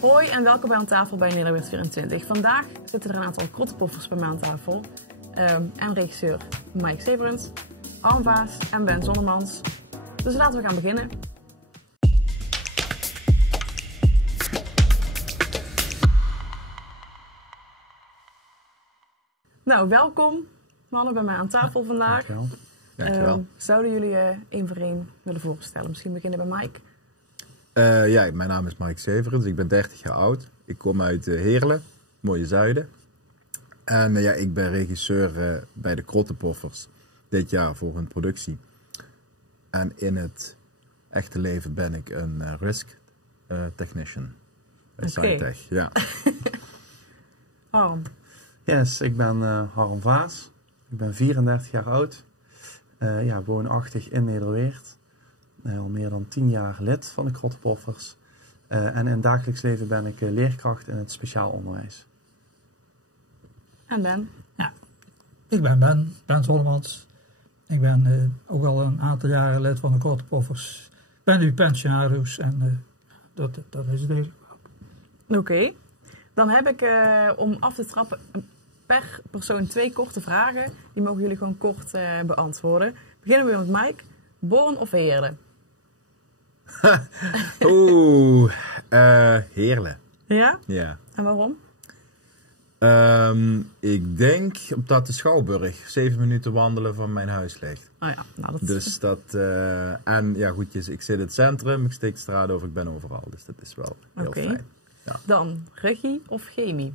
Hoi en welkom bij Aan Tafel bij Nederland 24. Vandaag zitten er een aantal krottenpoffers bij mij aan tafel. En regisseur Mike Severens, Harm Vaas en Ben Zonnemans. Dus laten we gaan beginnen. Nou, welkom mannen bij mij aan tafel vandaag. Dankjewel. Zouden jullie één voor één willen voorstellen? Misschien beginnen bij Mike. Mijn naam is Mike Severens, ik ben 30 jaar oud. Ik kom uit Heerlen, mooie zuiden. En ik ben regisseur bij de Krottenpoffers dit jaar voor hun productie. En in het echte leven ben ik een risk technician bij SciTech. Ja. Harm. Yes, ik ben Harm Vaas. Ik ben 34 jaar oud. Woonachtig in Nederweert. Al meer dan 10 jaar lid van de Krottenpoffers. En in het dagelijks leven ben ik leerkracht in het speciaal onderwijs. En Ben? Ja, ik ben Ben Zonnemans. Ik ben ook al een aantal jaren lid van de Krottenpoffers. Ik ben nu pensionaris en dat is het eigenlijk. Oké. Dan heb ik om af te trappen per persoon 2 korte vragen. Die mogen jullie gewoon kort beantwoorden. Beginnen we met Mike. Born of Heerlen? Heerlen. Ja? Ja. En waarom? Ik denk omdat de Schouwburg 7 minuten wandelen van mijn huis ligt. Oh ja, nou dat Dus dat... ik zit in het centrum, ik steek de straat over, ik ben overal. Dus dat is wel heel fijn. Ja. Dan, regie of chemie?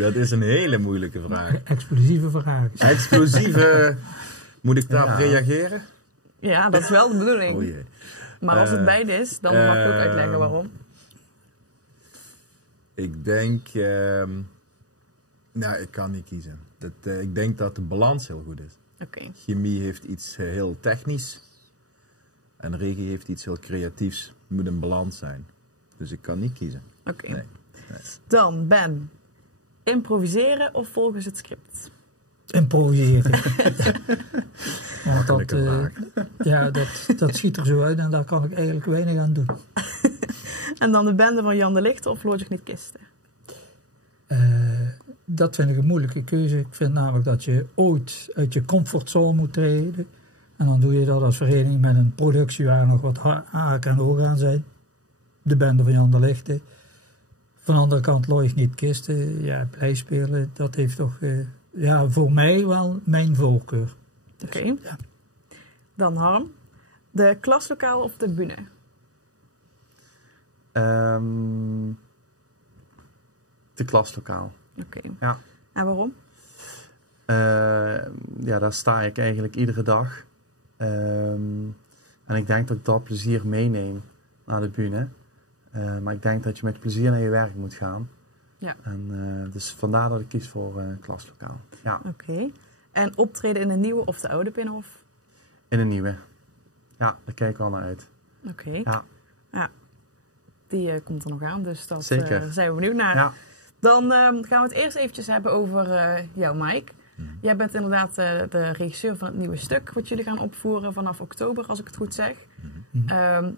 Dat is een hele moeilijke vraag. Explosieve vraag. Explosieve... Moet ik daarop reageren? Ja, dat is wel de bedoeling. Oh jee. Maar als het beide is, dan mag ik ook uitleggen waarom. Ik denk... ik kan niet kiezen. Ik denk dat de balans heel goed is. Oké. Chemie heeft iets heel technisch. En regie heeft iets heel creatiefs. Het moet een balans zijn. Dus ik kan niet kiezen. Oké. Nee. Dan, Ben. Improviseren of volgens het script? Improviseren. Want dat schiet er zo uit en daar kan ik eigenlijk weinig aan doen. En dan de bende van Jan de Lichter of Lodewijk niet Kisten? Dat vind ik een moeilijke keuze. Ik vind namelijk dat je ooit uit je comfortzone moet treden. En dan doe je dat als vereniging met een productie waar nog wat haken en ogen aan zijn. De bende van Jan de Lichter. Van de andere kant Lodewijk niet Kisten. Ja, blij spelen. Dat heeft toch voor mij wel mijn voorkeur. Dus, Oké. Ja. Dan Harm. De klaslokaal of de bühne? De klaslokaal. Oké. Ja. En waarom? Daar sta ik eigenlijk iedere dag. En ik denk dat ik dat plezier meeneem naar de bühne. Maar ik denk dat je met plezier naar je werk moet gaan. Ja. En dus vandaar dat ik kies voor klaslokaal. Ja. Oké. En optreden in de nieuwe of de oude Binnenhof? In een nieuwe. Ja, daar kijk ik al naar uit. Oké. Ja. Die komt er nog aan, dus dat Zeker. zijn we benieuwd naar. Ja. Dan gaan we het eerst eventjes hebben over jou, Mike. Jij bent inderdaad de regisseur van het nieuwe stuk wat jullie gaan opvoeren vanaf oktober, als ik het goed zeg.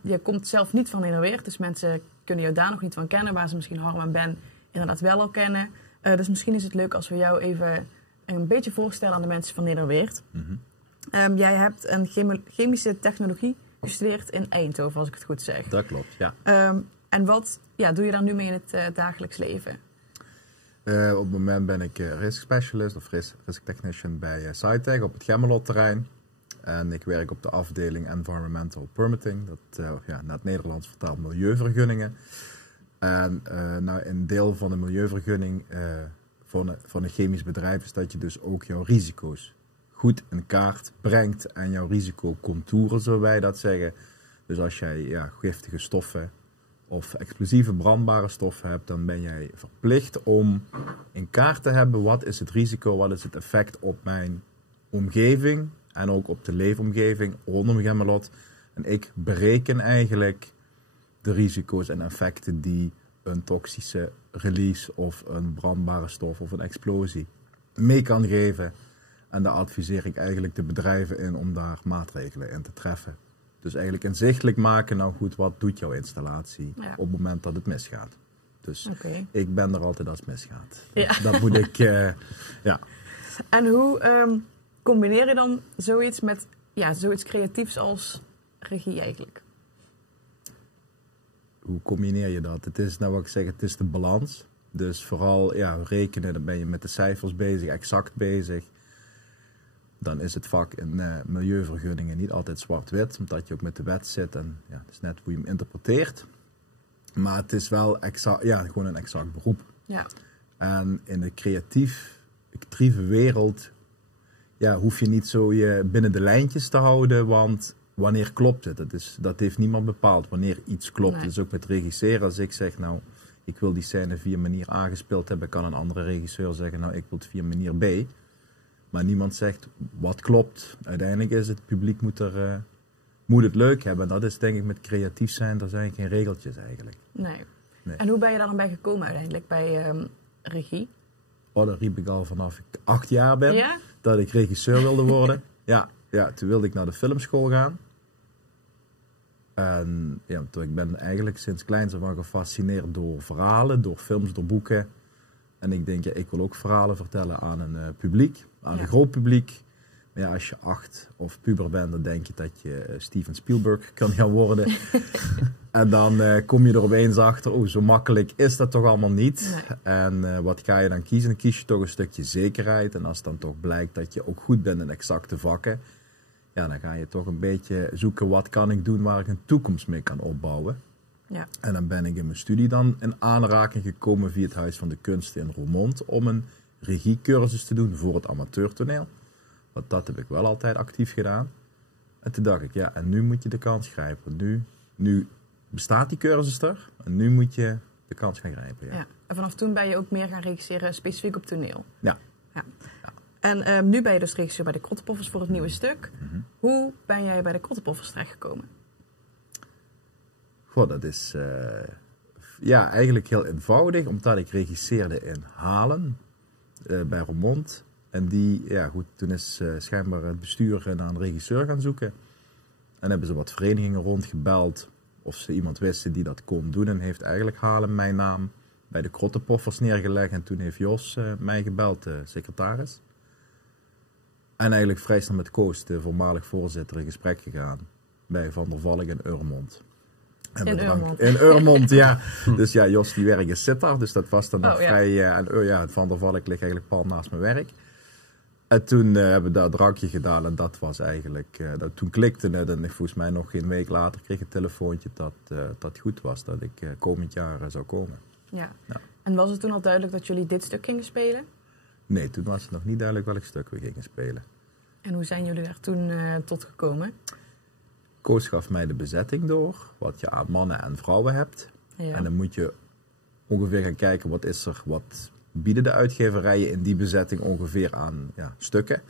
Je komt zelf niet van Nederweert, dus mensen kunnen jou daar nog niet van kennen, waar ze misschien Harm en Ben inderdaad wel al kennen. Dus misschien is het leuk als we jou even een beetje voorstellen aan de mensen van Nederweert. Jij hebt een chemische technologie gestudeerd in Eindhoven, als ik het goed zeg. Dat klopt, ja. En wat doe je daar nu mee in het dagelijks leven? Op het moment ben ik risk specialist of risk technician bij SciTech op het Gemmelot-terrein. En ik werk op de afdeling Environmental Permitting, dat naar het Nederlands vertaald milieuvergunningen. En een deel van de milieuvergunning van een chemisch bedrijf is dat je dus ook jouw risico's goed in kaart brengt en jouw risicocontouren, zullen wij dat zeggen. Dus als jij giftige stoffen of explosieve brandbare stoffen hebt, dan ben jij verplicht om in kaart te hebben wat is het risico, wat is het effect op mijn omgeving en ook op de leefomgeving rondom Gemmelot. En ik bereken eigenlijk de risico's en effecten die een toxische release of een brandbare stof of een explosie mee kan geven. En daar adviseer ik eigenlijk de bedrijven in om daar maatregelen in te treffen. Dus eigenlijk inzichtelijk maken, nou goed, wat doet jouw installatie op het moment dat het misgaat. Dus ik ben er altijd als het misgaat. Ja. Dat moet ik, ja. En hoe combineer je dan zoiets met zoiets creatiefs als regie eigenlijk? Hoe combineer je dat? Het is, nou wat ik zeg, het is de balans. Dus vooral rekenen, dan ben je met de cijfers bezig, exact bezig. Dan is het vak in milieuvergunningen niet altijd zwart-wit, omdat je ook met de wet zit en het is net hoe je hem interpreteert. Maar het is wel gewoon een exact beroep. Ja. En in de creatieve wereld hoef je niet zo je binnen de lijntjes te houden, want wanneer klopt het? Dat heeft niemand bepaald wanneer iets klopt. Nee. Dus ook met regisseren, als ik zeg, nou, ik wil die scène via manier A gespeeld hebben, kan een andere regisseur zeggen, nou, ik wil het via manier B. Maar niemand zegt wat klopt. Uiteindelijk is het publiek moet het leuk hebben. En dat is denk ik met creatief zijn, er zijn geen regeltjes eigenlijk. Nee. En hoe ben je daar dan bij gekomen uiteindelijk bij regie? Dat riep ik al vanaf ik 8 jaar ben. Ja? Dat ik regisseur wilde worden. ja, toen wilde ik naar de filmschool gaan. En ik ben eigenlijk sinds kleins af aan gefascineerd door verhalen, door films, door boeken. En ik denk, ik wil ook verhalen vertellen aan een publiek, aan een groot publiek. Maar als je 8 of puber bent, dan denk je dat je Steven Spielberg kan gaan worden. En dan kom je er opeens achter, zo makkelijk is dat toch allemaal niet. Nee. En wat ga je dan kiezen? Dan kies je toch een stukje zekerheid. En als dan toch blijkt dat je ook goed bent in exacte vakken, dan ga je toch een beetje zoeken, wat kan ik doen waar ik een toekomst mee kan opbouwen. Ja. En dan ben ik in mijn studie dan in aanraking gekomen via het Huis van de Kunsten in Roermond om een regiecursus te doen voor het amateurtoneel. Want dat heb ik wel altijd actief gedaan. En toen dacht ik, en nu moet je de kans grijpen. Nu bestaat die cursus er en nu moet je de kans gaan grijpen. Ja. En vanaf toen ben je ook meer gaan regisseren specifiek op toneel. Ja. En nu ben je dus regisseur bij de Krottepoffers voor het nieuwe stuk. Mm-hmm. Hoe ben jij bij de Krottepoffers terechtgekomen? Dat is eigenlijk heel eenvoudig, omdat ik regisseerde in Halen, bij Roermond. En toen is schijnbaar het bestuur naar een regisseur gaan zoeken. En hebben ze wat verenigingen rondgebeld of ze iemand wisten die dat kon doen. En heeft eigenlijk Halen mijn naam bij de Krottepoffers neergelegd. En toen heeft Jos mij gebeld, de secretaris. En eigenlijk vrij snel met Koos, de voormalig voorzitter, in gesprek gegaan bij Van der Valk in Urmond. In Urmond, ja. Dus Jos die werk is Sittard, dus dat was dan nog vrij... en Van der Valk ligt eigenlijk pal naast mijn werk. En toen hebben we daar drankje gedaan en dat was eigenlijk... toen klikte het en volgens mij nog geen week later kreeg ik een telefoontje dat het goed was, dat ik komend jaar zou komen. Ja. En was het toen al duidelijk dat jullie dit stuk gingen spelen? Nee, toen was het nog niet duidelijk welk stuk we gingen spelen. En hoe zijn jullie daar toen tot gekomen? Koos gaf mij de bezetting door, wat je aan mannen en vrouwen hebt. Ja. En dan moet je ongeveer gaan kijken, wat bieden de uitgeverijen in die bezetting ongeveer aan stukken.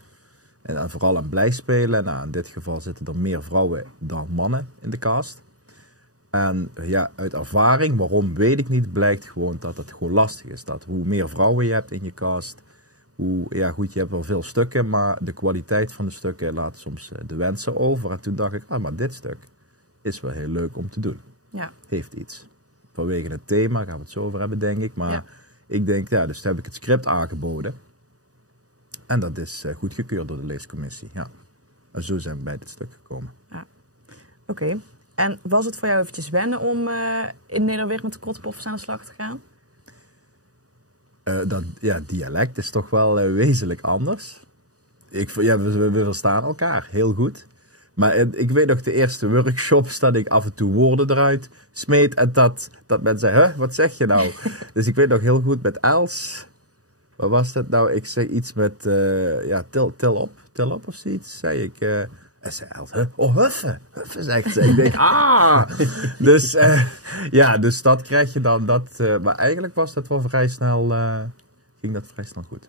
En dan vooral aan blijspelen. Nou, in dit geval zitten er meer vrouwen dan mannen in de cast. En uit ervaring, waarom weet ik niet, blijkt gewoon dat het gewoon lastig is. Dat hoe meer vrouwen je hebt in je cast, je hebt wel veel stukken, maar de kwaliteit van de stukken laat soms de wensen over. En toen dacht ik, maar dit stuk is wel heel leuk om te doen. Ja. Heeft iets. Vanwege het thema, gaan we het zo over hebben, denk ik. Maar ik denk, dus toen heb ik het script aangeboden. En dat is goedgekeurd door de leescommissie. Ja. En zo zijn we bij dit stuk gekomen. Ja. Oké. En was het voor jou eventjes wennen om in Nederweert met de Krottepoffers aan de slag te gaan? Dialect is toch wel wezenlijk anders. We verstaan elkaar heel goed. Maar ik weet nog de eerste workshops dat ik af en toe woorden eruit smeet. En dat mensen zeiden, wat zeg je nou? Dus ik weet nog heel goed met Els. Wat was dat nou? Ik zeg iets met, til op of zoiets, zei ik. En zei Els, huffen, zegt ze. Ik denk, Dus dat krijg je dan. Maar eigenlijk was dat wel vrij snel, ging dat vrij snel goed.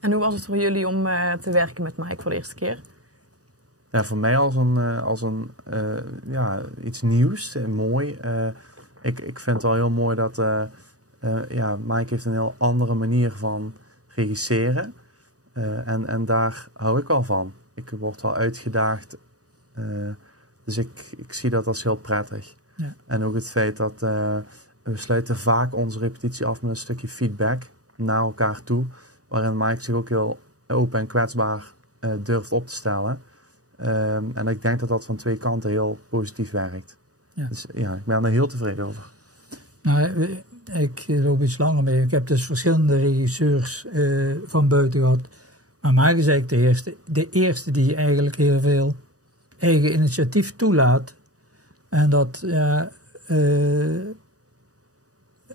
En hoe was het voor jullie om te werken met Mike voor de eerste keer? Ja, voor mij als iets nieuws en mooi. Ik vind het wel heel mooi dat Mike heeft een heel andere manier van regisseren. En daar hou ik wel van. Ik word wel uitgedaagd Dus ik zie dat als heel prettig. Ja. En ook het feit dat we sluiten vaak onze repetitie af met een stukje feedback naar elkaar toe. Waarin Mike zich ook heel open en kwetsbaar durft op te stellen. En ik denk dat dat van twee kanten heel positief werkt. Ja. Dus ja, ik ben er heel tevreden over. Nou, ik loop iets langer mee. Ik heb dus verschillende regisseurs van buiten gehad. Maar Mike is eigenlijk de eerste die eigenlijk heel veel eigen initiatief toelaat. En dat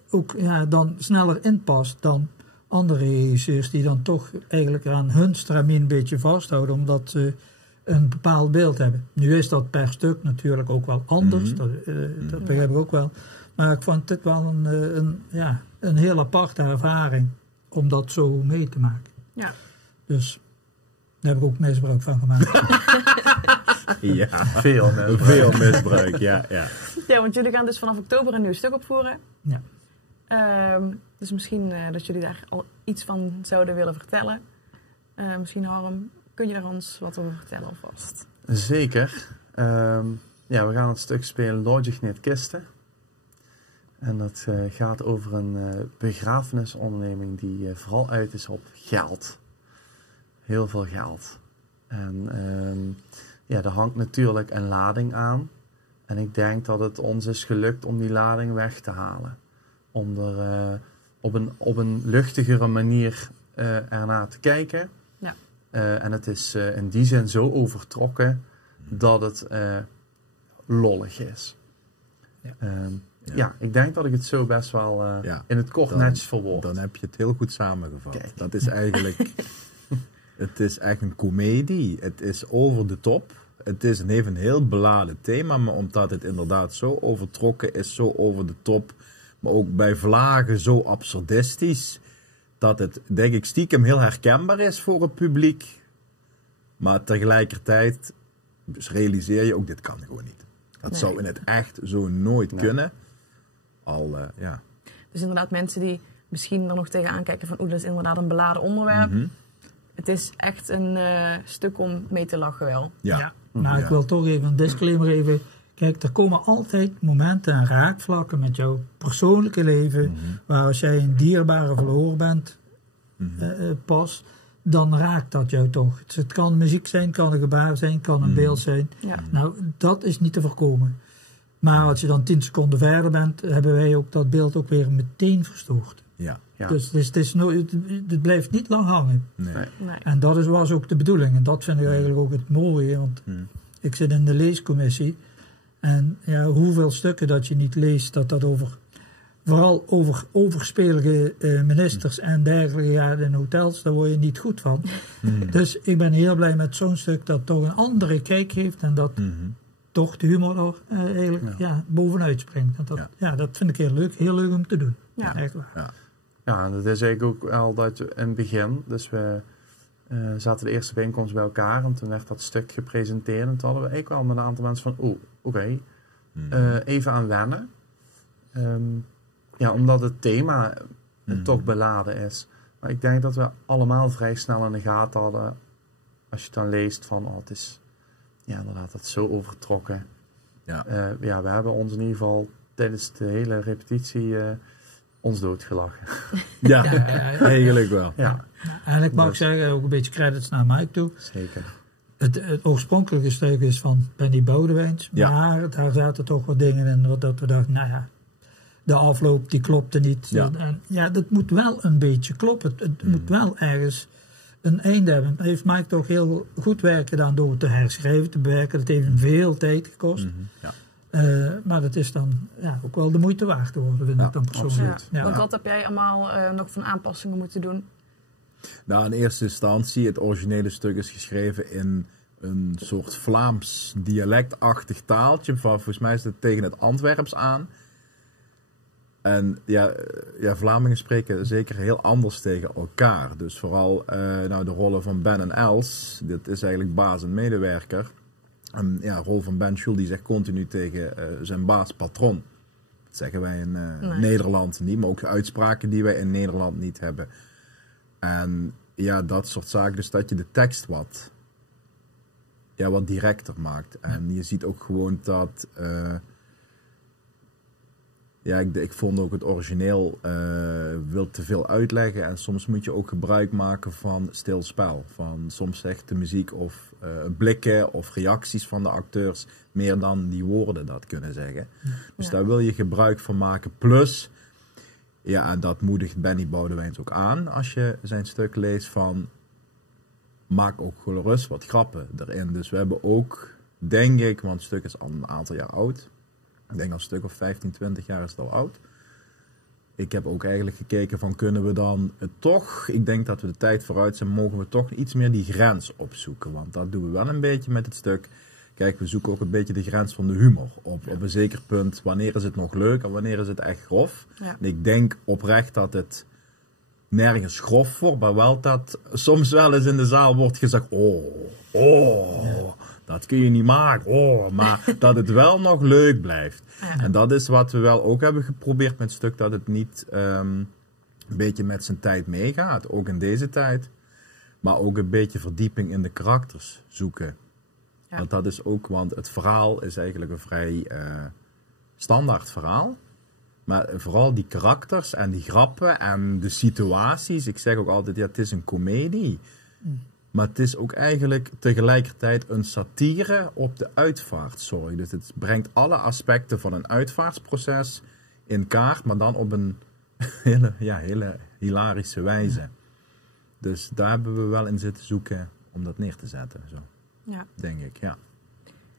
ook dan sneller inpast dan andere regisseurs die dan toch eigenlijk aan hun stramien een beetje vasthouden, omdat ze een bepaald beeld hebben. Nu is dat per stuk natuurlijk ook wel anders, dat begrijp ik ook wel. Maar ik vond dit wel een heel aparte ervaring om dat zo mee te maken. Ja. Dus daar heb ik ook misbruik van gemaakt. Ja, Veel misbruik, ja. Ja, want jullie gaan dus vanaf oktober een nieuw stuk opvoeren. Ja. Dus misschien dat jullie daar al iets van zouden willen vertellen. Misschien Harm, kun je daar ons wat over vertellen alvast? Zeker. We gaan het stuk spelen Logic Niet Kisten. En dat gaat over een begrafenisonderneming die vooral uit is op geld. Heel veel geld. En daar hangt natuurlijk een lading aan. En ik denk dat het ons is gelukt om die lading weg te halen. Om er op een luchtigere manier ernaar te kijken. Ja. En het is in die zin zo overtrokken dat het lollig is. Ja. Ik denk dat ik het zo best wel in het kort netjes verwoord. Dan heb je het heel goed samengevat. Kijk. Dat is eigenlijk... Het is echt een komedie. Het is over de top. Het heeft een heel beladen thema, maar omdat het inderdaad zo overtrokken is, zo over de top, maar ook bij vlagen zo absurdistisch, dat het, denk ik, stiekem heel herkenbaar is voor het publiek. Maar tegelijkertijd dus realiseer je ook, dit kan gewoon niet. Dat zou in het echt zo nooit kunnen. Dus inderdaad mensen die misschien er nog tegenaan kijken van, dat is inderdaad een beladen onderwerp. Het is echt een stuk om mee te lachen wel. Ja. Maar ik wil toch even een disclaimer geven. Kijk, er komen altijd momenten en raakvlakken met jouw persoonlijke leven, waar als jij een dierbare verloren bent, pas, dan raakt dat jou toch. Dus het kan muziek zijn, kan een gebaar zijn, kan een beeld zijn. Ja. Nou, dat is niet te voorkomen. Maar als je dan 10 seconden verder bent, hebben wij ook dat beeld ook weer meteen verstoord. Ja. Dus het blijft niet lang hangen. Nee. En dat was ook de bedoeling. En dat vind ik eigenlijk ook het mooie. Want ik zit in de leescommissie. En hoeveel stukken dat je niet leest, dat vooral over overspelige ministers en dergelijke in hotels, daar word je niet goed van. Dus ik ben heel blij met zo'n stuk dat toch een andere kijk heeft en dat toch de humor er eigenlijk bovenuit springt. En dat vind ik heel leuk om te doen. Ja. Echt waar. Ja, en dat is eigenlijk ook wel dat in het begin, dus we zaten de eerste bijeenkomst bij elkaar en toen werd dat stuk gepresenteerd en toen hadden we eigenlijk wel met een aantal mensen van, oké, even aan wennen. Omdat het thema toch beladen is. Maar ik denk dat we allemaal vrij snel in de gaten hadden, als je het dan leest van, het is, inderdaad, dat is zo overtrokken. Ja. We hebben ons in ieder geval tijdens de hele repetitie ons doodgelachen. Ja, eigenlijk wel. Ja. En ik mag zeggen, ook een beetje credits naar Mike toe. Zeker. Het oorspronkelijke stuk is van Penny Boudewijns. Maar daar zaten toch wat dingen in dat we dachten, de afloop die klopte niet. Ja. En dat moet wel een beetje kloppen. Het moet wel ergens een einde hebben. Dat heeft Mike toch heel goed werk gedaan door te herschrijven, te bewerken. Dat heeft hem veel tijd gekost. Maar dat is dan ook wel de moeite waard geworden, vind ik dan persoonlijk. Want wat heb jij allemaal nog van aanpassingen moeten doen? Nou, in eerste instantie, het originele stuk is geschreven in een soort Vlaams dialectachtig taaltje. Volgens mij is het tegen het Antwerps aan. En Vlamingen spreken zeker heel anders tegen elkaar. Dus vooral de rollen van Ben en Els, dit is eigenlijk baas en medewerker. En rol van Ben Schul, die zegt continu tegen zijn baas patron. Dat zeggen wij in Nederland niet, maar ook uitspraken die wij in Nederland niet hebben. En dat soort zaken, dus dat je de tekst wat wat directer maakt. En je ziet ook gewoon dat... ik vond ook het origineel wil te veel uitleggen. En soms moet je ook gebruik maken van stilspel. Van soms zegt de muziek of blikken of reacties van de acteurs meer dan die woorden dat kunnen zeggen. Dus daar wil je gebruik van maken. Plus, en dat moedigt Benny Boudewijns ook aan als je zijn stuk leest van... Maak ook gerust wat grappen erin. Dus we hebben ook, denk ik, want het stuk is al een aantal jaar oud. Ik denk al een stuk of 15, 20 jaar is het al oud. Ik heb ook eigenlijk gekeken van kunnen we dan toch, ik denk dat we de tijd vooruit zijn, mogen we toch iets meer die grens opzoeken. Want dat doen we wel een beetje met het stuk. Kijk, we zoeken ook een beetje de grens van de humor op een zeker punt. Wanneer is het nog leuk en wanneer is het echt grof? Ja. En ik denk oprecht dat het nergens grof wordt, maar wel dat soms wel eens in de zaal wordt gezegd, dat kun je niet maken, maar dat het wel nog leuk blijft. Ja. En dat is wat we wel ook hebben geprobeerd met het stuk, dat het niet een beetje met zijn tijd meegaat, ook in deze tijd, maar ook een beetje verdieping in de karakters zoeken. Ja. Want dat is ook, want het verhaal is eigenlijk een vrij standaard verhaal. Maar vooral die karakters en die grappen en de situaties. Ik zeg ook altijd, het is een komedie. Maar het is ook eigenlijk tegelijkertijd een satire op de uitvaartzorg. Dus het brengt alle aspecten van een uitvaartsproces in kaart. Maar dan op een hele hilarische wijze. Dus daar hebben we wel in zitten zoeken om dat neer te zetten. Zo. Ja. Denk ik, ja.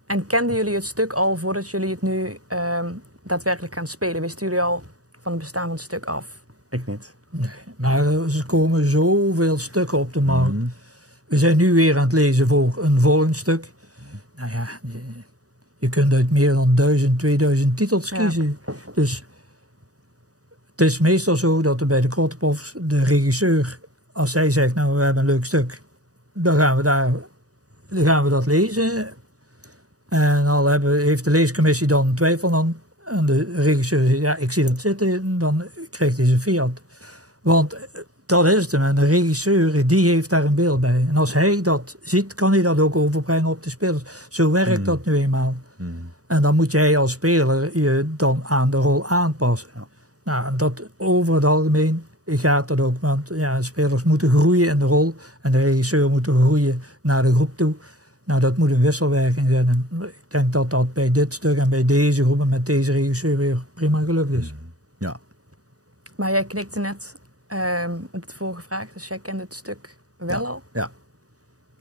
En kenden jullie het stuk al voordat jullie het nu... daadwerkelijk gaan spelen? Wisten jullie al van het bestaan van het stuk af? Ik niet. Nee, maar er komen zoveel stukken op de markt. We zijn nu weer aan het lezen voor een volgend stuk. Nou ja, je kunt uit meer dan 1000, 2000 titels kiezen. Dus het is meestal zo dat er bij de Krottenpoffers de regisseur, als hij zegt, nou we hebben een leuk stuk, dan gaan we dat lezen. En al heeft de leescommissie dan twijfel aan. En de regisseur zegt, ja, ik zie dat zitten, dan krijgt hij zijn fiat. Want dat is het. En de regisseur, die heeft daar een beeld bij. En als hij dat ziet, kan hij dat ook overbrengen op de spelers. Zo werkt dat nu eenmaal. En dan moet jij als speler je dan aan de rol aanpassen. Ja. Nou, dat over het algemeen gaat dat ook. Want de spelers moeten groeien in de rol. En de regisseur moet groeien naar de groep toe. Nou, dat moet een wisselwerking zijn. En ik denk dat dat bij dit stuk en bij deze groep en met deze regisseur weer prima gelukt is. Ja. Maar jij knikte net op de vorige vraag, dus jij kent het stuk wel al? Ja.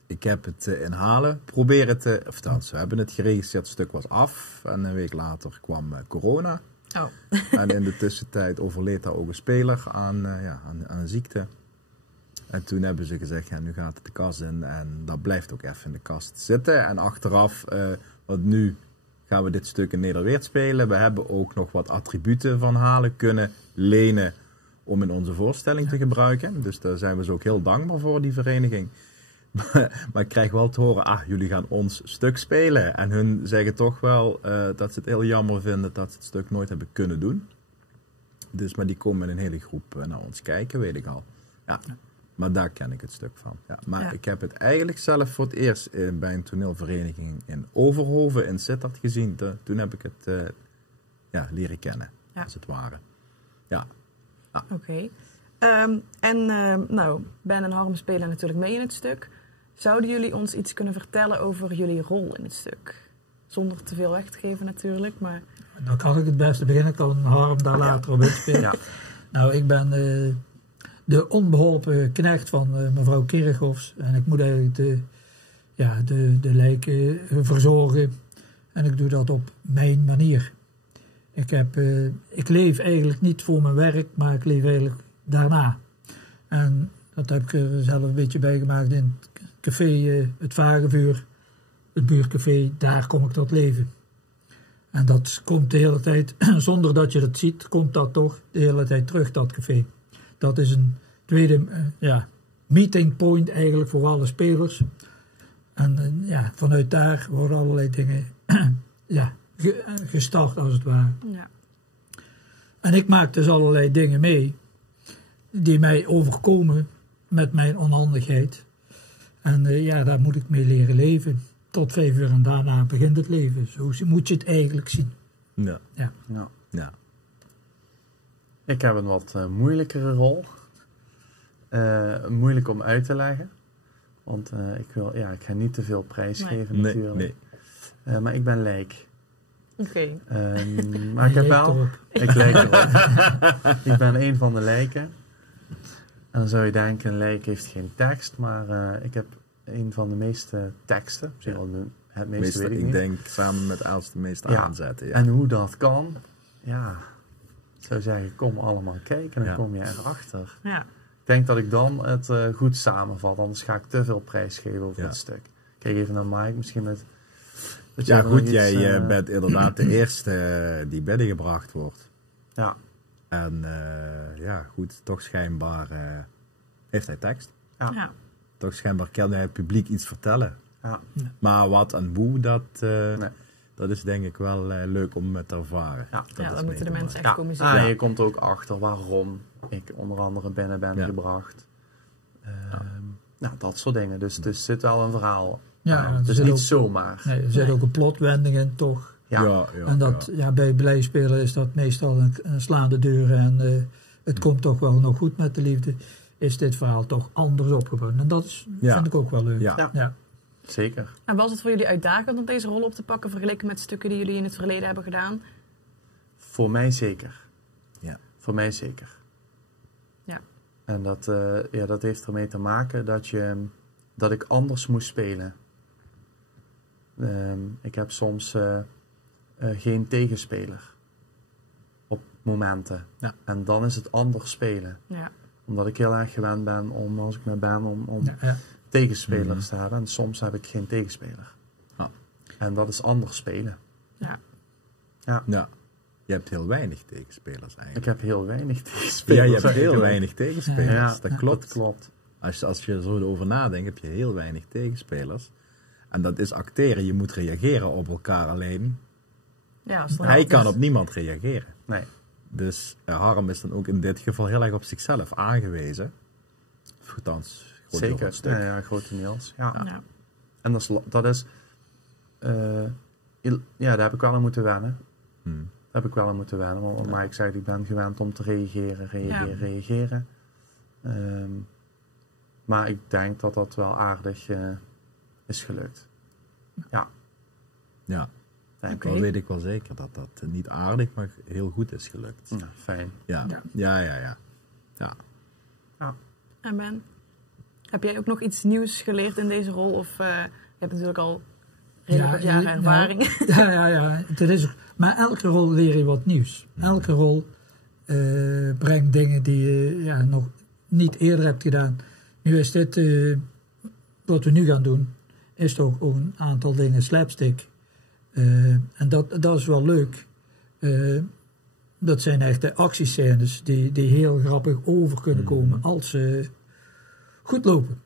Ik heb het in Halen proberen te... Of we hebben het geregisseerd, het stuk was af. En een week later kwam corona. Oh. En in de tussentijd overleed daar ook een speler aan een ziekte. En toen hebben ze gezegd, ja, nu gaat het de kast in en dat blijft ook even in de kast zitten. En achteraf, want nu gaan we dit stuk in Nederweert spelen. We hebben ook nog wat attributen van Halen kunnen lenen om in onze voorstelling te gebruiken. Dus daar zijn we ze ook heel dankbaar voor, die vereniging. Maar ik krijg wel te horen, jullie gaan ons stuk spelen. En hun zeggen toch wel dat ze het heel jammer vinden dat ze het stuk nooit hebben kunnen doen. Dus, maar die komen met een hele groep naar ons kijken, weet ik al. Ja. Maar daar ken ik het stuk van. Ja, maar ik heb het eigenlijk zelf voor het eerst bij een toneelvereniging in Overhoven in Sittard gezien. Toen heb ik het leren kennen, als het ware. Ja. Oké. Ben en Harm spelen natuurlijk mee in het stuk. Zouden jullie ons iets kunnen vertellen over jullie rol in het stuk? Zonder te veel weg te geven natuurlijk, maar... Dan kan ik het beste beginnen, kan Harm daar later op inspelen. Ja. Nou, ik ben... de onbeholpen knecht van mevrouw Kirchhoffs. En ik moet eigenlijk de lijken verzorgen. En ik doe dat op mijn manier. Ik leef eigenlijk niet voor mijn werk, maar ik leef eigenlijk daarna. En dat heb ik er zelf een beetje bij gemaakt in het café Het Vagevuur. Het buurtcafé, daar kom ik tot leven. En dat komt de hele tijd, zonder dat je dat ziet, komt dat toch de hele tijd terug, dat café. Dat is een tweede meeting point eigenlijk voor alle spelers. En vanuit daar worden allerlei dingen gestart als het ware. Ja. En ik maak dus allerlei dingen mee die mij overkomen met mijn onhandigheid. En daar moet ik mee leren leven. tot 5 uur en daarna begint het leven. Zo moet je het eigenlijk zien. Ja. Ja. Ja. Ik heb een wat moeilijkere rol. Moeilijk om uit te leggen. Want ik ga niet te veel prijs geven natuurlijk. Nee. Maar ik ben lijk. Oké. Maar ik heb wel... Erop. Ik lijk erop. Ik ben een van de lijken. En dan zou je denken, een lijk heeft geen tekst. Maar ik heb een van de meeste teksten. Misschien wel het meeste weet ik Ik niet. denk samen met Els de meeste aanzetten. Ja. En hoe dat kan, ja... Ik zou zeggen, kom allemaal kijken en dan kom je erachter. Ja. Ik denk dat ik dan het goed samenvat. Anders ga ik te veel prijs geven over het stuk. Kijk even naar Mike, misschien met... Ja goed, jij bent inderdaad de eerste die binnengebracht wordt. Ja. En goed, toch schijnbaar heeft hij tekst. Ja. Toch schijnbaar kan hij het publiek iets vertellen. Ja. Maar wat en hoe, dat is denk ik wel leuk om te ervaren. Ja, Dan moeten de mensen echt komen zien. En je komt ook achter waarom ik onder andere binnen ben gebracht. Nou, dat soort dingen. Dus er zit wel een verhaal. Ja, het is niet zomaar. Nee, er zit ook een plotwending in, toch? Ja. En dat, bij blijspelen is dat meestal een slaande deur en het komt toch wel nog goed met de liefde. Is dit verhaal toch anders opgebouwd. En dat vind ik ook wel leuk. Ja. Zeker. En was het voor jullie uitdagend om deze rol op te pakken vergeleken met stukken die jullie in het verleden hebben gedaan? Voor mij zeker. Ja. Voor mij zeker. Ja. En dat heeft ermee te maken dat ik anders moest spelen. Ik heb soms geen tegenspeler op momenten. Ja. En dan is het anders spelen. Ja. Omdat ik heel erg gewend ben om, als ik om tegenspelers te hebben. En soms heb ik geen tegenspeler. Ah. En dat is anders spelen. Ja. Je hebt heel weinig tegenspelers eigenlijk. Ik heb heel weinig tegenspelers. Ja, je hebt heel weinig tegenspelers. Ja, dat klopt. Dat klopt. Als je zo over nadenkt, heb je heel weinig tegenspelers. En dat is acteren. Je moet reageren op elkaar alleen. Ja, hij kan op niemand reageren. Nee. Dus Harm is dan ook in dit geval heel erg op zichzelf aangewezen. Althans, zeker. Grotendeels. Ja. En daar heb ik wel aan moeten wennen. Daar heb ik wel aan moeten wennen. Want Mike zegt, ik ben gewend om te reageren. Maar ik denk dat dat wel aardig is gelukt. Ja. Ja. Dat weet ik wel zeker. Dat dat niet aardig, maar heel goed is gelukt. Ja, fijn. Ja. En Ben, heb jij ook nog iets nieuws geleerd in deze rol? Of je hebt natuurlijk al redelijk wat jaren ervaring. Ja. Dat is ook. Maar elke rol leer je wat nieuws. Elke rol brengt dingen die je nog niet eerder hebt gedaan. Nu is dit, wat we nu gaan doen, is toch ook een aantal dingen slapstick. En dat is wel leuk. Dat zijn echte actiescènes die heel grappig over kunnen komen als ze goed lopen.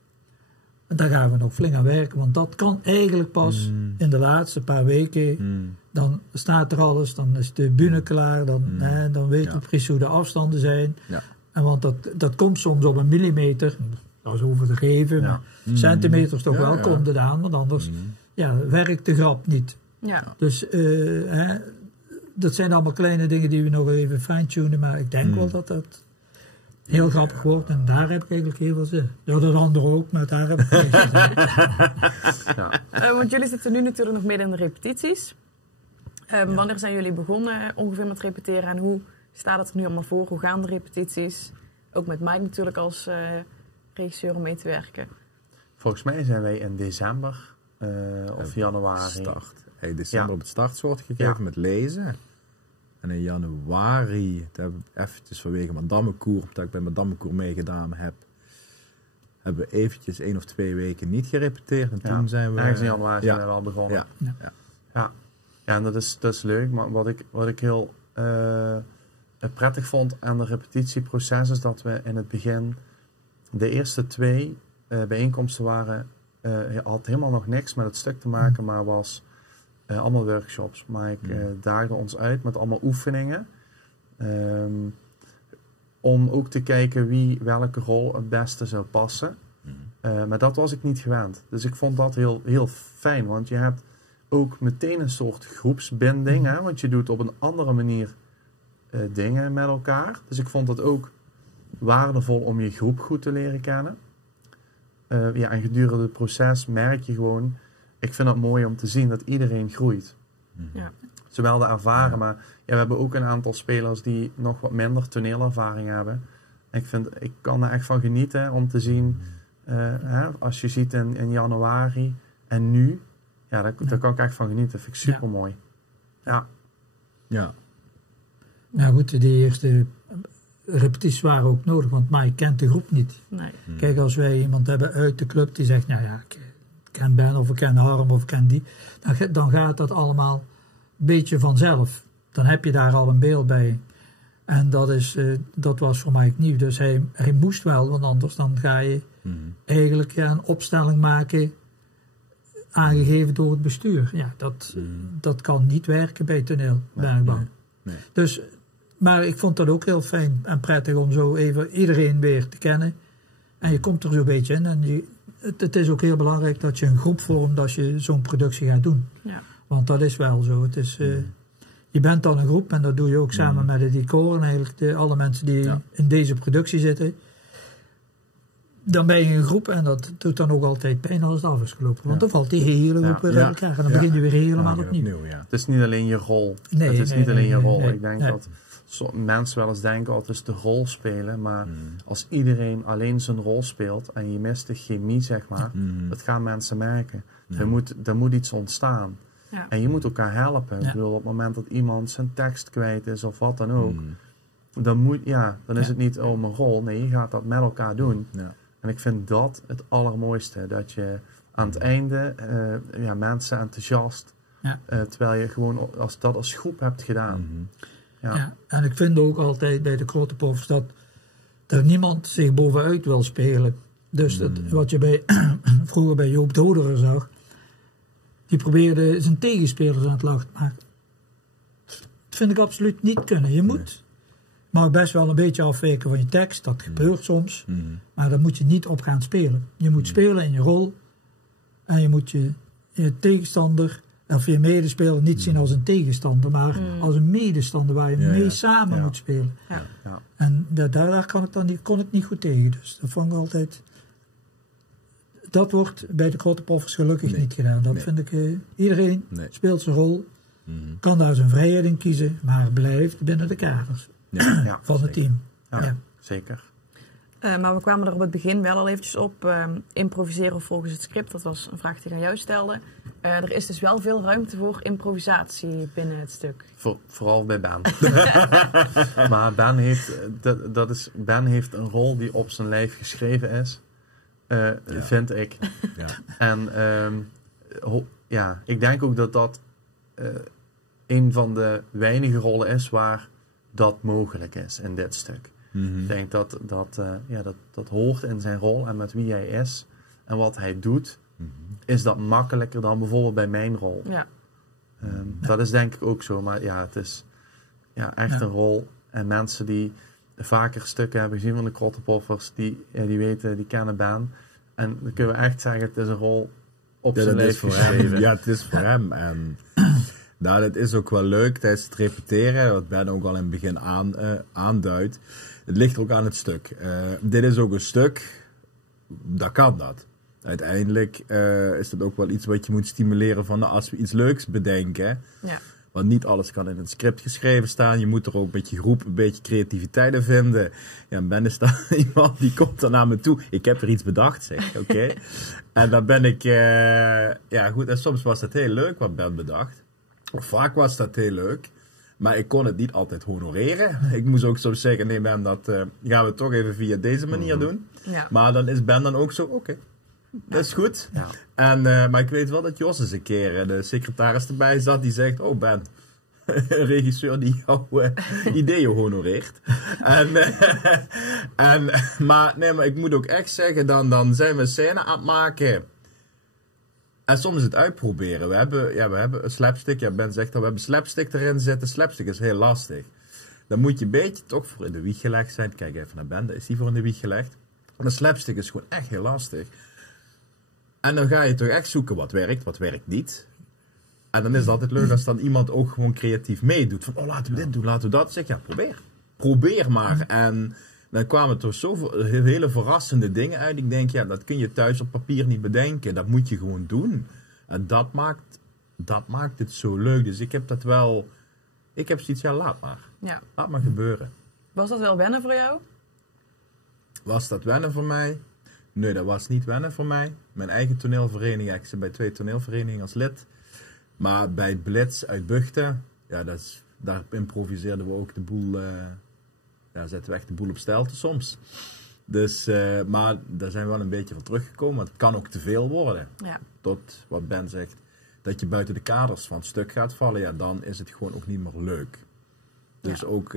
En daar gaan we nog flink aan werken, want dat kan eigenlijk pas in de laatste paar weken. Dan staat er alles, dan is de bühne klaar, dan weet je precies hoe de afstanden zijn. Ja. En want dat komt soms op een millimeter, dat is overdreven, maar centimeters toch wel komt het aan, want anders werkt de grap niet. Ja. Dus dat zijn allemaal kleine dingen die we nog even fine-tunen, maar ik denk wel dat dat heel grappig wordt en daar heb ik eigenlijk heel veel zin. Ja, dat andere ook, maar daar heb ik heel veel zin. Want jullie zitten nu natuurlijk nog midden in de repetities. Wanneer zijn jullie begonnen ongeveer met repeteren en hoe staat het er nu allemaal voor? Hoe gaan de repetities? Ook met Mike natuurlijk als regisseur om mee te werken. Volgens mij zijn wij in december of januari. December op het startsoort gegeven met lezen. En in januari, dat heb ik eventjes vanwege Madame Cour, omdat ik bij Madame Cour meegedaan heb, hebben we eventjes 1 of 2 weken niet gerepeteerd. En toen zijn we... Ergens in januari zijn we wel begonnen. Ja, en dat is leuk. Maar wat ik heel prettig vond aan de repetitieproces is dat we in het begin de eerste 2 bijeenkomsten waren, had helemaal nog niks met het stuk te maken, maar was allemaal workshops. Mike daagde ons uit met allemaal oefeningen. Om ook te kijken wie welke rol het beste zou passen. Maar dat was ik niet gewend. Dus ik vond dat heel, heel fijn. Want je hebt ook meteen een soort groepsbinding. Hè? Want je doet op een andere manier dingen met elkaar. Dus ik vond het ook waardevol om je groep goed te leren kennen. En gedurende het proces merk je gewoon... Ik vind het mooi om te zien dat iedereen groeit. Ja. Zowel de ervaren, maar we hebben ook een aantal spelers die nog wat minder toneelervaring hebben. En ik kan er echt van genieten om te zien, als je ziet in januari en nu, daar kan ik echt van genieten. Dat vind ik super mooi. Ja. Nou goed, de eerste repetities waren ook nodig, want Mike kent de groep niet. Nee. Kijk, als wij iemand hebben uit de club die zegt, ik ken Ben of ik ken Harm of ik ken die, dan gaat dat allemaal een beetje vanzelf. Dan heb je daar al een beeld bij. En dat was voor Mike nieuw. Dus hij moest wel, want anders dan ga je eigenlijk een opstelling maken aangegeven door het bestuur. Ja, dat kan niet werken bij toneel, ben ik bang. Nee. Dus, maar ik vond dat ook heel fijn en prettig om zo even iedereen weer te kennen. En je komt er zo'n beetje in. En het is ook heel belangrijk dat je een groep vormt als je zo'n productie gaat doen. Ja. Want dat is wel zo. Het is, je bent dan een groep en dat doe je ook samen met het decor en eigenlijk alle mensen die in deze productie zitten. Dan ben je een groep en dat doet dan ook altijd pijn als het af is gelopen. Want dan valt die hele groep weer uit elkaar en dan begin je weer helemaal opnieuw. Het is niet alleen je rol. Nee, Ik denk dat mensen wel eens denken, het is de rol spelen. Maar als iedereen alleen zijn rol speelt en je mist de chemie, zeg maar, dat gaan mensen merken. Er moet iets ontstaan. Ja. En je moet elkaar helpen. Ik bedoel, op het moment dat iemand zijn tekst kwijt is of wat dan ook, dan is het niet mijn rol. Nee, je gaat dat met elkaar doen. Ja. En ik vind dat het allermooiste. Dat je aan het einde mensen enthousiast, terwijl je gewoon dat als groep hebt gedaan. Ja, en ik vind ook altijd bij de grote poffers dat er niemand zich bovenuit wil spelen. Dus wat je vroeger bij Joop Doderer zag, die probeerde zijn tegenspelers aan het lachen te maken. Dat vind ik absoluut niet kunnen. Je mag best wel een beetje afwijken van je tekst, dat gebeurt soms, maar daar moet je niet op gaan spelen. Je moet spelen in je rol en je moet je tegenstander of je medespeler niet zien als een tegenstander, maar als een medestander waar je mee samen moet spelen. Ja. Ja. En daar kon ik niet goed tegen. Dus dat vond ik altijd... Dat wordt bij de grote poffers gelukkig niet gedaan. Dat vind ik... Iedereen speelt zijn rol, kan daar zijn vrijheid in kiezen, maar blijft binnen de kaders van het team. Ja, zeker. Maar we kwamen er op het begin wel al eventjes op. Improviseren volgens het script, dat was een vraag die ik aan jou stelde. Er is dus wel veel ruimte voor improvisatie binnen het stuk. Vooral bij Ben. Maar Ben heeft een rol die op zijn lijf geschreven is. Vind ik. En ik denk ook dat een van de weinige rollen is waar dat mogelijk is in dit stuk. Ik denk dat hoort in zijn rol en met wie hij is en wat hij doet, is dat makkelijker dan bijvoorbeeld bij mijn rol. Ja. Dat is denk ik ook zo, maar het is echt een rol. En mensen die vaker stukken hebben gezien van de Krottenpoffers, die weten, die kennen Ben. En dan kunnen we echt zeggen, het is een rol op zijn lijf geschreven. Ja, het is voor hem. En dat is ook wel leuk tijdens het repeteren, wat Ben ook al in het begin aanduidt. Het ligt ook aan het stuk. Dit is ook een stuk, dat kan dat. Uiteindelijk is dat ook wel iets wat je moet stimuleren van als we iets leuks bedenken. Ja. Want niet alles kan in het script geschreven staan. Je moet er ook met je groep een beetje creativiteit in vinden. Ja, Ben is dan iemand die komt dan naar me toe. Ik heb er iets bedacht, zeg. Oké. En dan ben ik... goed. En soms was dat heel leuk wat Ben bedacht. Of vaak was dat heel leuk. Maar ik kon het niet altijd honoreren. Ik moest ook soms zeggen, nee Ben, dat gaan we toch even via deze manier doen. Ja. Maar dan is Ben dan ook zo, oké. Dat is goed. Ja. En, maar ik weet wel dat Jos eens een keer de secretaris erbij zat die zegt, oh Ben, een regisseur die jouw ideeën honoreert. Maar ik moet ook echt zeggen, dan zijn we een scène aan het maken. En soms het uitproberen. We hebben een slapstick. Ja, Ben zegt dat we hebben slapstick erin zitten. Slapstick is heel lastig. Dan moet je een beetje toch voor in de wieg gelegd zijn. Kijk even naar Ben, daar is die voor in de wieg gelegd. En een slapstick is gewoon echt heel lastig. En dan ga je toch echt zoeken wat werkt niet. En dan is het altijd leuk als dan iemand ook gewoon creatief meedoet. Van, oh, laten we dit doen, laten we dat. Zeg, ja, probeer. Probeer maar. En dan kwamen toch zoveel hele verrassende dingen uit. Ik denk, ja, dat kun je thuis op papier niet bedenken. Dat moet je gewoon doen. En dat maakt het zo leuk. Dus ik heb zoiets, ja, laat maar. Ja. Laat maar gebeuren. Was dat wel wennen voor jou? Was dat wennen voor mij? Nee, dat was niet wennen voor mij. Mijn eigen toneelvereniging, ik zit bij 2 toneelverenigingen als lid. Maar bij Blitz uit Buchten, ja, daar improviseerden we ook de boel, zetten we echt de boel op stelte soms. Dus, maar daar zijn we wel een beetje van teruggekomen. Want het kan ook te veel worden. Ja. Tot wat Ben zegt, dat je buiten de kaders van het stuk gaat vallen. Ja, dan is het gewoon ook niet meer leuk. Dus ook,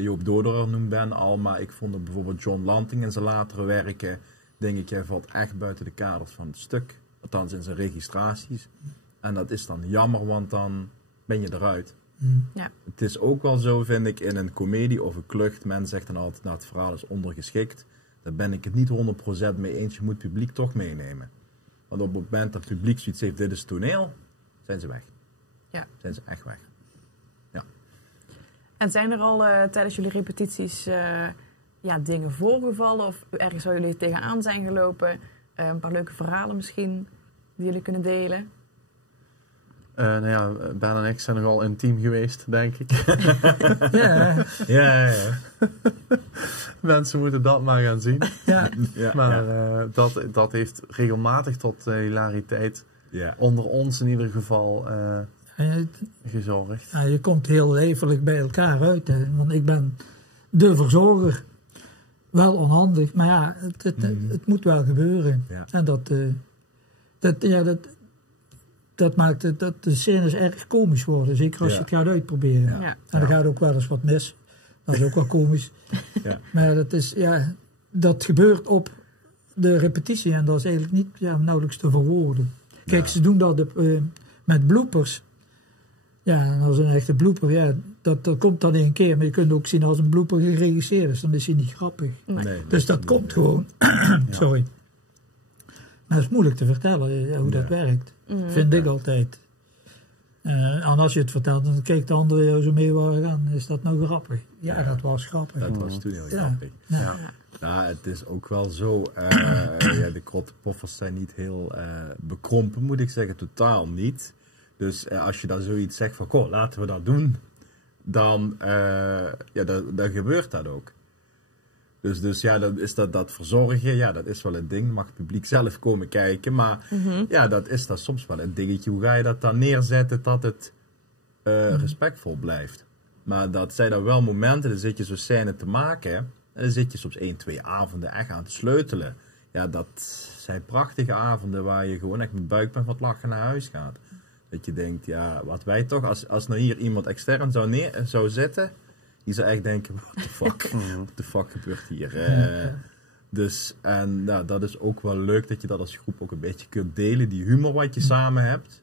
Joop Doderer noemt Ben al. Maar ik vond het bijvoorbeeld John Lanting in zijn latere werken. Denk ik, hij valt echt buiten de kaders van het stuk. Althans in zijn registraties. En dat is dan jammer, want dan ben je eruit. Ja. Het is ook wel zo, vind ik, in een komedie of een klucht. Men zegt dan altijd, nou, het verhaal is ondergeschikt. Daar ben ik het niet 100% mee eens. Je moet het publiek toch meenemen. Want op het moment dat het publiek zoiets heeft, dit is toneel, zijn ze weg. Ja. Zijn ze echt weg. Ja. En zijn er al tijdens jullie repetities dingen voorgevallen? Of ergens waar jullie tegenaan zijn gelopen? Een paar leuke verhalen misschien, die jullie kunnen delen? Ben en ik zijn nogal intiem geweest, denk ik. Ja. Mensen moeten dat maar gaan zien. Ja. Maar dat heeft regelmatig tot hilariteit onder ons in ieder geval gezorgd. Ja, je komt heel levelijk bij elkaar uit. Hè? Want ik ben de verzorger. Wel onhandig, maar ja, het moet wel gebeuren. Ja. En dat maakt dat de scènes erg komisch worden. Zeker als je het gaat uitproberen. Ja. En dan gaat ook wel eens wat mis. Dat is ook wel komisch. Ja. Maar dat gebeurt op de repetitie. En dat is eigenlijk niet nauwelijks te verwoorden. Kijk, ze doen dat met bloopers. Ja, en als een echte blooper, dat komt dan 1 keer. Maar je kunt ook zien als een blooper geregisseerd is. Dan is hij niet grappig. Nee, dus dat komt gewoon. Sorry. Maar het is moeilijk te vertellen hoe dat werkt. Vind ik altijd. En als je het vertelt, dan kijkt de andere jou zo mee waar gaan. Is dat nou grappig? Ja, dat was grappig. Dat was toen heel grappig. Ja, het is ook wel zo. De krottenpoffers zijn niet heel bekrompen, moet ik zeggen. Totaal niet. Dus als je dan zoiets zegt van, goh, laten we dat doen. Dan gebeurt dat ook. Dus dan is dat verzorgen, dat is wel een ding. Mag het publiek zelf komen kijken. Maar dat is dan soms wel een dingetje. Hoe ga je dat dan neerzetten dat het respectvol blijft? Maar dat zijn dan wel momenten, dan zit je zo'n scène te maken. En dan zit je soms 1, 2 avonden echt aan te sleutelen. Ja, dat zijn prachtige avonden waar je gewoon echt met buikpijn van het lachen naar huis gaat. Dat je denkt, wat wij toch, als nou hier iemand extern zou zitten... Die zou echt denken, what the fuck gebeurt hier? Dus, en dat is ook wel leuk dat je dat als groep ook een beetje kunt delen. Die humor wat je samen hebt.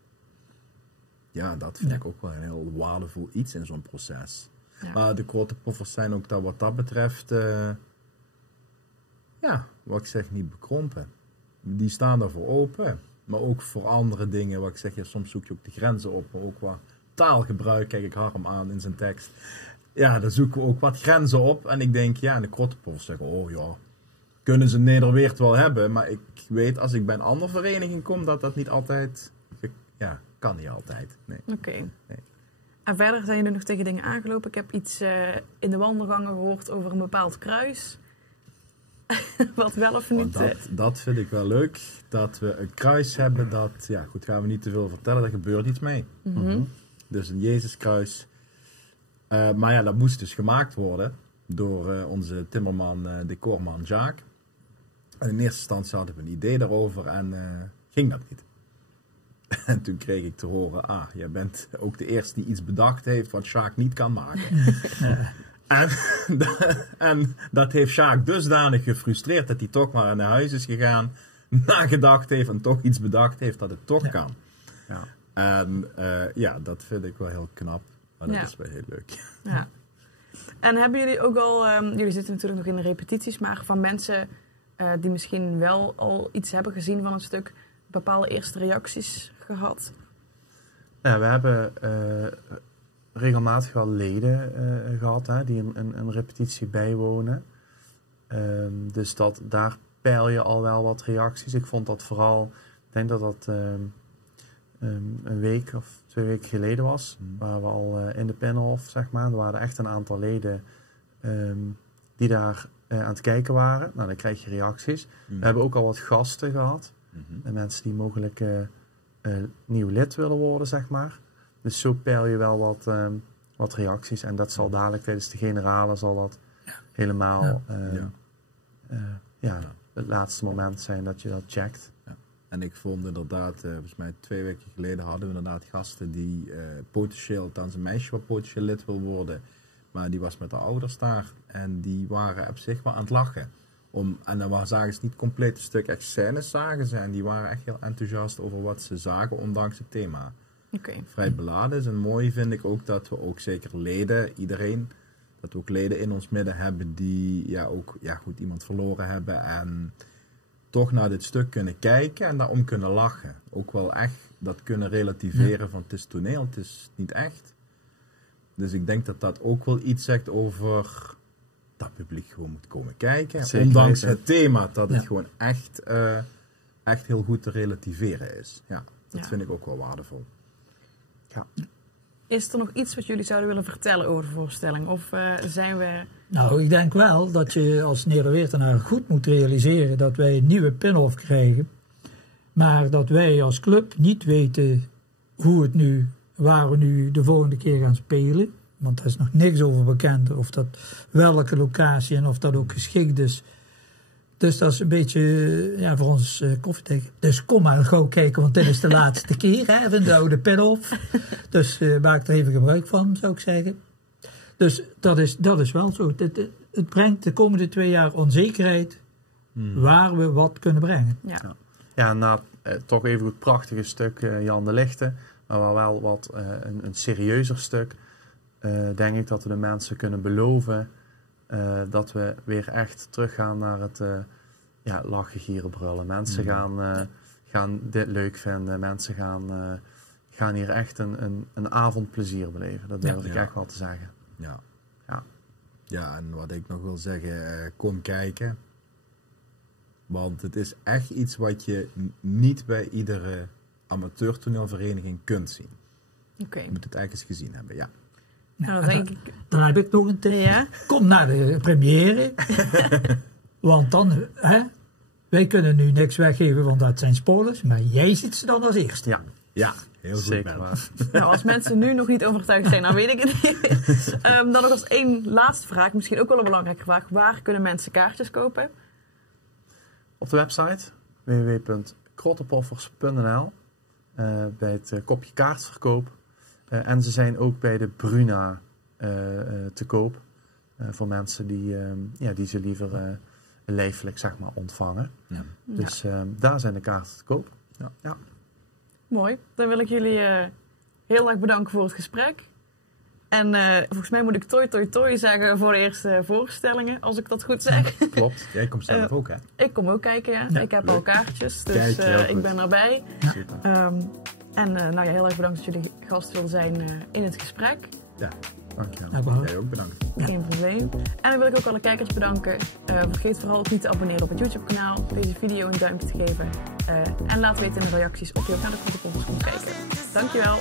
Ja, dat vind ik ook wel een heel waardevol iets in zo'n proces. Ja. Maar de krottenpoffers zijn ook dat wat dat betreft, wat ik zeg, niet bekrompen. Die staan daarvoor open. Maar ook voor andere dingen, wat ik zeg, soms zoek je ook de grenzen op. Maar ook qua taalgebruik, kijk ik Harm aan in zijn tekst. Ja, daar zoeken we ook wat grenzen op. En ik denk, en de krottenpoffers zeggen, kunnen ze Nederweert wel hebben. Maar ik weet, als ik bij een andere vereniging kom, dat niet altijd, kan niet altijd. Nee. Oké. Nee. En verder zijn jullie nog tegen dingen aangelopen. Ik heb iets in de wandelgangen gehoord over een bepaald kruis. Wat wel of niet? Dat vind ik wel leuk. Dat we een kruis hebben dat, gaan we niet te veel vertellen. Daar gebeurt iets mee. Dus een Jezuskruis. Maar dat moest dus gemaakt worden door onze timmerman, decorman Jacques. En in eerste instantie hadden we een idee daarover en ging dat niet. En toen kreeg ik te horen, jij bent ook de eerste die iets bedacht heeft wat Jacques niet kan maken. en dat heeft Jacques dusdanig gefrustreerd dat hij toch maar naar huis is gegaan, nagedacht heeft en toch iets bedacht heeft dat het toch kan. Ja. En dat vind ik wel heel knap. Maar dat is wel heel leuk. Ja. En hebben jullie ook al, jullie zitten natuurlijk nog in de repetities, maar van mensen die misschien wel al iets hebben gezien van het stuk, bepaalde eerste reacties gehad? Ja, we hebben regelmatig wel leden gehad hè, die een repetitie bijwonen. Dus daar peil je al wel wat reacties. Ik vond dat vooral, ik denk dat een week of 2 weken geleden was, waar we al in de Binnenhof, zeg maar, er waren echt een aantal leden die daar aan het kijken waren. Nou, dan krijg je reacties. We hebben ook al wat gasten gehad. Mensen die mogelijk nieuw lid willen worden, zeg maar. Dus zo peil je wel wat reacties. En dat zal dadelijk tijdens de generale zal dat helemaal het laatste moment zijn dat je dat checkt. Ja. En ik vond inderdaad, volgens mij 2 weken geleden hadden we inderdaad gasten die potentieel, althans een meisje wat potentieel lid wil worden, maar die was met haar ouders daar en die waren op zich wel aan het lachen. En dan zagen ze niet compleet een stuk echt scènes, zagen ze, en die waren echt heel enthousiast over wat ze zagen, ondanks het thema. Okay. Vrij beladen is. En mooi vind ik ook dat we ook zeker leden, iedereen, dat we ook leden in ons midden hebben die ook goed iemand verloren hebben en toch naar dit stuk kunnen kijken en daarom kunnen lachen. Ook wel echt dat kunnen relativeren van het is toneel, het is niet echt. Dus ik denk dat dat ook wel iets zegt over dat publiek gewoon moet komen kijken. Zeker, ondanks het thema dat het gewoon echt heel goed te relativeren is. Ja, dat vind ik ook wel waardevol. Ja. Is er nog iets wat jullie zouden willen vertellen over de voorstelling? Of zijn we... Nou, ik denk wel dat je als Nederweertenaar goed moet realiseren dat wij een nieuwe Binnenhof krijgen. Maar dat wij als club niet weten waar we nu de volgende keer gaan spelen. Want er is nog niks over bekend. Of dat welke locatie en of dat ook geschikt is. Dus dat is een beetje voor ons koffieteken. Dus kom maar gauw kijken, want dit is de laatste keer hè, van de oude Binnenhof. Dus maak er even gebruik van, zou ik zeggen. Dus dat is wel zo. Het brengt de komende 2 jaar onzekerheid waar we wat kunnen brengen. Ja, na toch even het prachtige stuk Jan de Lichte, maar wel wat een serieuzer stuk. Denk ik dat we de mensen kunnen beloven dat we weer echt teruggaan naar het lachen, gieren, brullen. Mensen gaan dit leuk vinden. Mensen gaan hier echt een avond plezier beleven. Dat durf ik echt wel te zeggen. Ja, en wat ik nog wil zeggen, kom kijken. Want het is echt iets wat je niet bij iedere amateurtoneelvereniging kunt zien. Okay. Je moet het eigenlijk eens gezien hebben, ja. Nou, dan heb ik nog een tip. Ja? Kom naar de première. Want dan, wij kunnen nu niks weggeven, want dat zijn spoilers. Maar jij ziet ze dan als eerste. Ja, heel goed. Zeker. Nou, als mensen nu nog niet overtuigd zijn, dan weet ik het niet. Dan nog als 1 laatste vraag, misschien ook wel een belangrijke vraag. Waar kunnen mensen kaartjes kopen? Op de website www.krottepoffers.nl bij het kopje kaartverkoop. En ze zijn ook bij de Bruna te koop. Voor mensen die ze liever lijfelijk zeg maar, ontvangen. Ja. Dus daar zijn de kaarten te koop. Ja. Mooi. Dan wil ik jullie heel erg bedanken voor het gesprek. En volgens mij moet ik toi zeggen voor de eerste voorstellingen, als ik dat goed zeg. Klopt. Jij komt zelf ook, hè? Ik kom ook kijken, ja. Ik heb al kaartjes, dus ik ben erbij. Heel erg bedankt dat jullie gast wilden zijn in het gesprek. Ja, dankjewel. Jij ook bedankt. Geen probleem. En dan wil ik ook alle kijkers bedanken. Vergeet vooral ook niet te abonneren op het YouTube-kanaal. Deze video een duimpje te geven. En laat weten in de reacties of je ook naar de Krottepoffers komt kijken. Dankjewel.